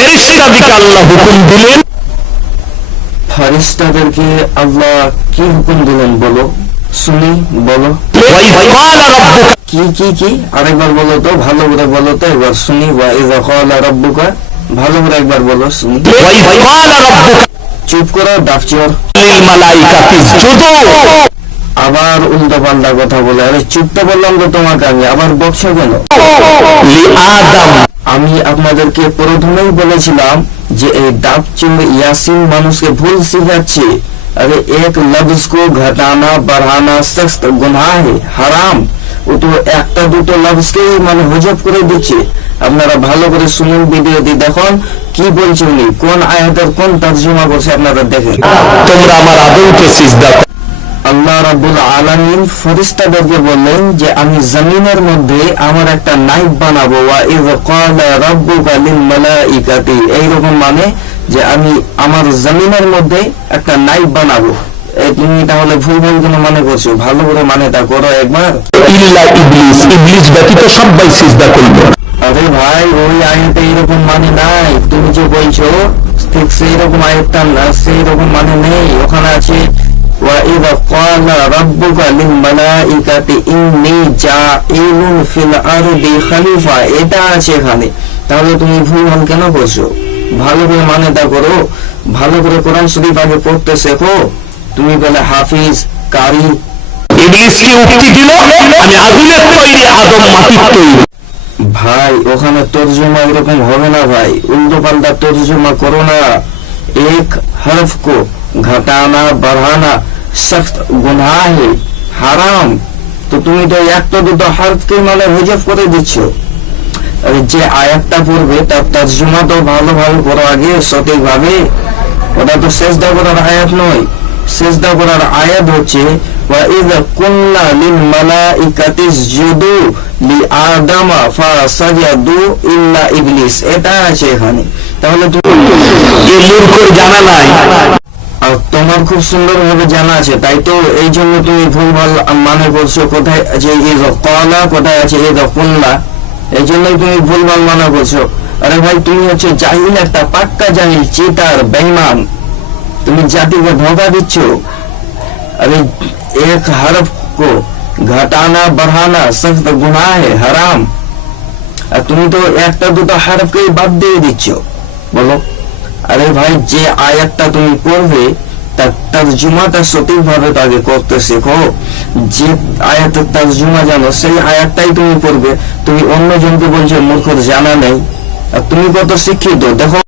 ফেরেশতাদেরকে আল্লাহ হুকুম দিলেন। ফেরেশতাদেরকে আল্লাহ কি হুকুম দিলেন বলো শুনি, বলো। ওয়াইদ ক্বালা রাব্বুকা, কি কি কি আরেকবার বলো তো, ভালো করে বলো তো, একবার শুনি। ওয়াইদ ক্বালা রাব্বুকা, ভালো করে একবার বলো শুনি। ওয়াইদ ক্বালা রাব্বুকা চুপ করো ডাফচোর। লিল মালাইকাতি ইসজুদু, আবার উল্টো পাল্টা কথা বলে। আরে চুপ তো বললাম তো তোমাকে, আমি আবার বকছো কেন? লি আদম, আমি আপনাদেরকে প্রথমেই বলেছিলাম যে এই ডাফচোর ইয়াসিন মানুষকে ভুল শিখাচ্ছে। अरे एक लफ्ज को घटाना बढ़ाना सख्त गुनाह है, হারাম। ও তো একটা দুটো লফজকেই মানে হজব করে দিচ্ছে। আপনারা ভালো করে শুনুন, ভিডিওটি দেখুন কি বলছে উনি, কোন আয়াতের কোন তর্জমা করছে আপনারা দেখেন। তোমরা আমার আদমকে সিজদা করো। আল্লাহ রাব্বুল আলামিন ফেরেশতাদেরকে বললেন যে আমি জমিনের মধ্যে আমার একটা নাইব বানাবো। ওয়া ইয ক্বালা রাব্বুকা লিল মালাইকাতি, এইরকম মানে যে আমি আমার জমিনের মধ্যে একটা নাইব বানাবো। তুমি তাহলে ভুল ভুল কোনো মানে করছো, ভালো করে মানেটা করো একবার। ইল্লা ইবলিস, ইবলিস ব্যতীত সবাই সিজদা করবে। আরে ভাই ওই আয়াতে এরকম মানে নাই, তুমি যে বলছো ঠিক সেই রকম আয়াতটা সেই রকম মানে নেই। ওখানে আছে وَإِذَ قَالَ رَبُّكَ لِلْمَلَائِكَةِ إِنِّي جَاعِلٌ فِي الْأَرْضِ خَلِيفَةً, এটা আছে এখানে। তাহলে তুমি ভুল ভাল কেন করছো? ভালো করে মানেটা করো, ভালো করে কোরআন শরীফ আগে পড়তে শেখো। তুমি বলে হাফিজ কারি। ইবলিসকে উক্তি দিল আমি আগুনের তৈরি, আদম মাটির তৈরি। ভাই ওখানে তর্জমা এরকম হবে না ভাই, উল্টো পাল্টা তর্জমা করো না। এক হরফ को घटाना बढ़ाना सख्त गुनाह है, হারাম। তো তুমি তো একটা দুটো হরফকে মানে হুজব করে দিচ্ছ। আরে যে আয়াতটা পড়বে তার তর্জমা তো ভালোভাবে করো আগে, সঠিকভাবে। ওটা তো সেজদা করার আয়াত নয়। সেজদা করার আয়াত হচ্ছে وَإِذْ قُلْنَا لِلْمَلَائِكَةِ اسْجُدُوا لِآدَمَ فَسَجَدُوا إِلَّا إِبْلِيسَ, এটা আছে এখানে। তাহলে তুমি এই মূর্খর জানা নাই, আর তোমার খুব সুন্দরভাবে জানা আছে, তাই তো এই জন্য তুমি ভুলভাল মানে করছো। কোথায় আছে এই ক্বালা, কোথায় আছে এই কুল্লা, এই জন্যই তুমি ভুলভাল মানে করছো। আরে ভাই তুমি হচ্ছে জাহিল, একটা পাক্কা জাহিল, চিটার, বেঈমান। তুমি জাতিকে ধোঁকা দিচ্ছ। अरे एक हरफ को घटाना बढ़ाना सख्त गुनाह है, হারাম। আর তুমি তো একটা দুটো হরফকে বাদ দিয়ে দিচ্ছ, বলো। আরে ভাই যে আয়াতটা তুমি পড়বে তার তর্জমাটা সঠিকভাবে আগে করতে শেখো। যে আয়াতের তর্জমা জানো সেই আয়াতটাই তুমি পড়বে। তুমি অন্যজনকে বলছো মূর্খর জানা নেই, আর তুমি কত শিক্ষিত দেখো।